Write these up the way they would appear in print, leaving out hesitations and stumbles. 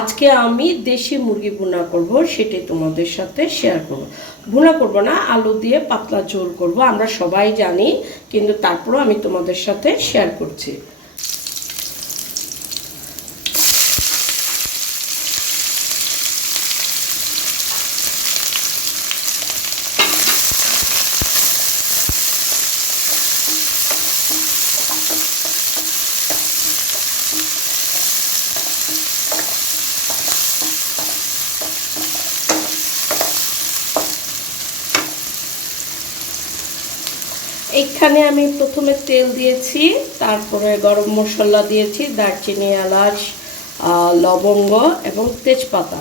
আজকে আমি দেশি মুরগি ভুনা করব, সেটাই তোমাদের সাথে শেয়ার করব। ভুনা করব না, আলু দিয়ে পাতলা ঝোল করব, আমরা সবাই জানি, কিন্তু তারপরও আমি তোমাদের সাথে শেয়ার করছি। এখানে আমি প্রথমে তেল দিয়েছি, তারপরে গরম মশলা দিয়েছি, দারচিনি, এলাচ, লবঙ্গ এবং তেজপাতা।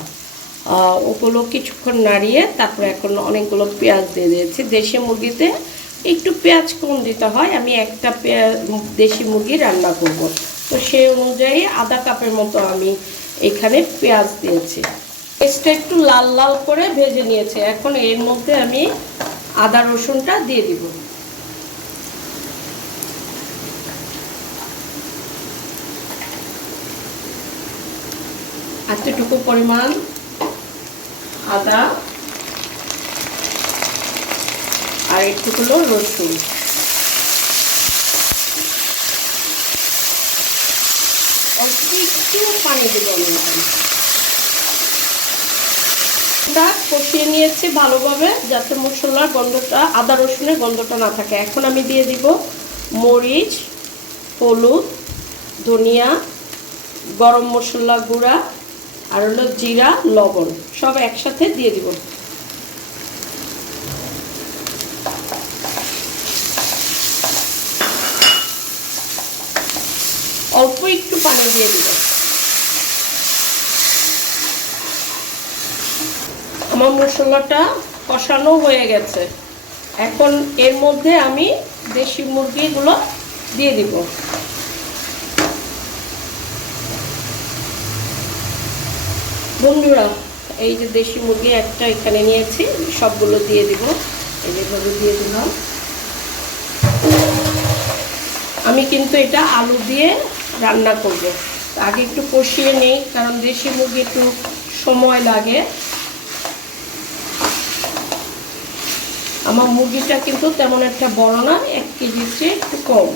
ওগুলো কিছুক্ষণ নাড়িয়ে তারপরে এখন অনেকগুলো পেঁয়াজ দিয়ে দিয়েছি। দেশি মুরগিতে একটু পেঁয়াজ কম দিতে হয়, আমি একটা দেশি মুরগি রান্না করব, তো সেই অনুযায়ী আধা কাপের মতো আমি এখানে পেঁয়াজ দিয়েছি। পেঁয়াজটা একটু লাল লাল করে ভেজে নিয়েছি। এখন এর মধ্যে আমি আদা রসুনটা দিয়ে দিব। এতটুকু পরিমাণ আদা আর একটু হলো রসুন। অল্প একটু পানি দেব। এটা কষিয়ে নিয়েছি ভালোভাবে, যাতে মশলার গন্ধটা, আদা রসুনের গন্ধটা না থাকে। এখন আমি দিয়ে দিব মরিচ, হলুদ, ধনিয়া, গরম মশলা গুঁড়া আর হলো জিরা, লবণ, সব একসাথে দিয়ে দিব। অল্প একটু পানি দিয়ে দিব। আমার মশলাটা কষানো হয়ে গেছে। এখন এর মধ্যে আমি দেশি মুরগিগুলো দিয়ে দিব। বন্ধুরা, এই যে দেশি মুরগি একটা এখানে নিয়েছি, সবগুলো দিয়ে দিব। এইভাবে দিয়ে দিলাম। আমি কিন্তু এটা আলু দিয়ে রান্না করব, আগে একটু কষিয়ে নেই, কারণ দেশি মুরগি একটু সময় লাগে। আমার মুরগিটা কিন্তু তেমন একটা বড় না, 1 কেজির চেয়ে একটু কম।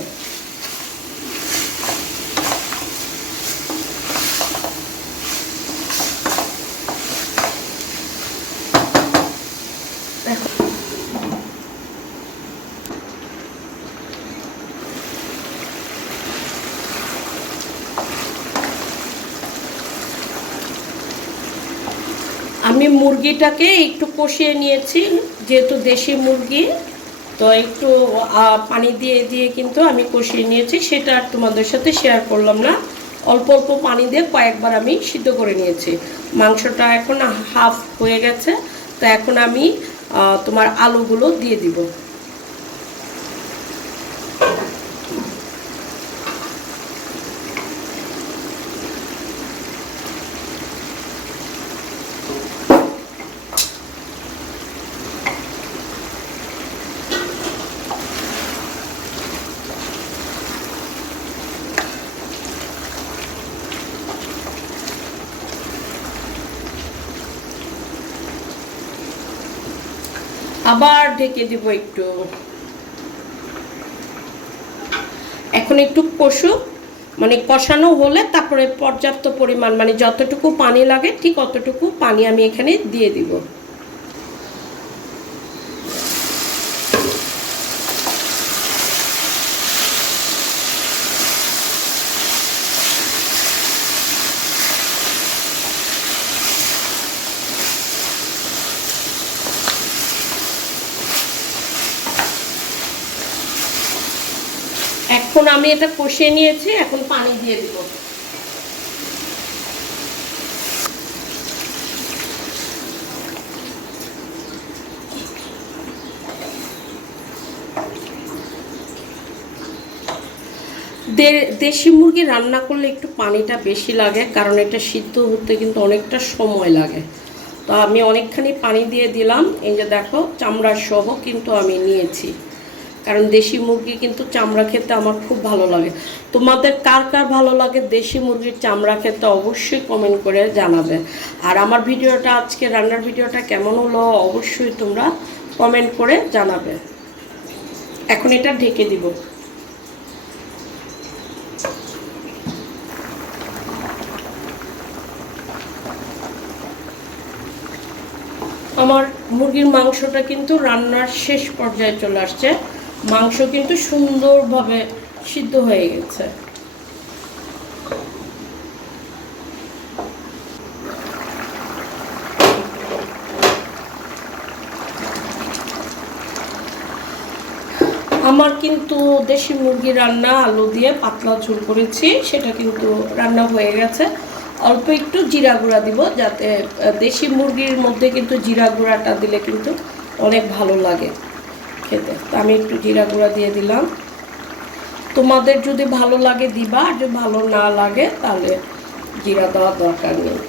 আমি মুরগিটাকে একটু কষিয়ে নিয়েছি, যেহেতু দেশি মুরগি, তো একটু পানি দিয়ে দিয়ে কিন্তু আমি কষিয়ে নিয়েছি। সেটা আর তোমাদের সাথে শেয়ার করলাম না। অল্প অল্প পানি দিয়ে কয়েকবার আমি সিদ্ধ করে নিয়েছি। মাংসটা এখন হাফ হয়ে গেছে, তো এখন আমি তোমার আলুগুলো দিয়ে দিব। আবার ঢেকে দিব একটু। এখন একটু কষুক, মানে কষানো হলে তারপরে পর্যাপ্ত পরিমাণ, মানে যতটুকু পানি লাগে ঠিক অতটুকু পানি আমি এখানে দিয়ে দিব। এখন আমি এটা কষিয়ে নিয়েছি, এখন পানি দিয়ে দিব। দেশি মুরগি রান্না করলে একটু পানিটা বেশি লাগে, কারণ এটা সিদ্ধ হতে কিন্তু অনেকটা সময় লাগে। তো আমি অনেকখানি পানি দিয়ে দিলাম। এই যে দেখো, চামড়া সহ কিন্তু আমি নিয়েছি। কারণ দেশি মুরগি কিন্তু চামড়া খেতে আমার খুব ভালো লাগে। তোমাদের কার কার ভালো লাগে দেশি মুরগির চামড়া খেতে অবশ্যই কমেন্ট করে জানাবে। আর আমার ভিডিওটা আজকে রান্নার ভিডিওটা কেমন হলো অবশ্যই তোমরা কমেন্ট করে জানাবে। এখন এটা ঢেকে দিব। আমার মুরগির মাংসটা কিন্তু রান্নার শেষ পর্যায়ে চলে আসছে। মাংস কিন্তু সুন্দরভাবে সিদ্ধ হয়ে গেছে। আমার কিন্তু দেশি মুরগি রান্না আলু দিয়ে পাতলা ঝোল করেছি, সেটা কিন্তু রান্না হয়ে গেছে। অল্প একটু জিরা গুঁড়া দিব, যাতে দেশি মুরগির মধ্যে কিন্তু জিরা গুঁড়াটা দিলে কিন্তু অনেক ভালো লাগে খেতে। তো আমি একটু জিরা গুঁড়া দিয়ে দিলাম। তোমাদের যদি ভালো লাগে দিবা, আর যদি ভালো না লাগে তাহলে জিরা দেওয়ার দরকার নেই।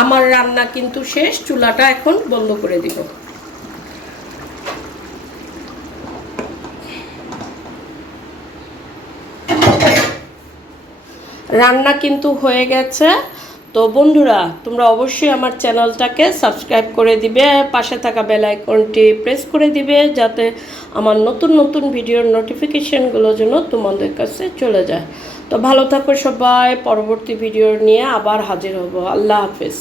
আমার রান্না কিন্তু শেষ, চুলাটা এখন বন্ধ করে দিব। রান্না কিন্তু হয়ে গেছে। তো বন্ধুরা, তোমরা অবশ্যই আমার চ্যানেলটাকে সাবস্ক্রাইব করে দিবে, পাশে থাকা বেল আইকনটি প্রেস করে দিবে, যাতে আমার নতুন নতুন ভিডিওর নোটিফিকেশনগুলো যেন তোমাদের কাছে চলে যায়। তো ভালো থাকো সবাই, পরবর্তী ভিডিও নিয়ে আবার হাজির হব। আল্লাহ হাফেজ।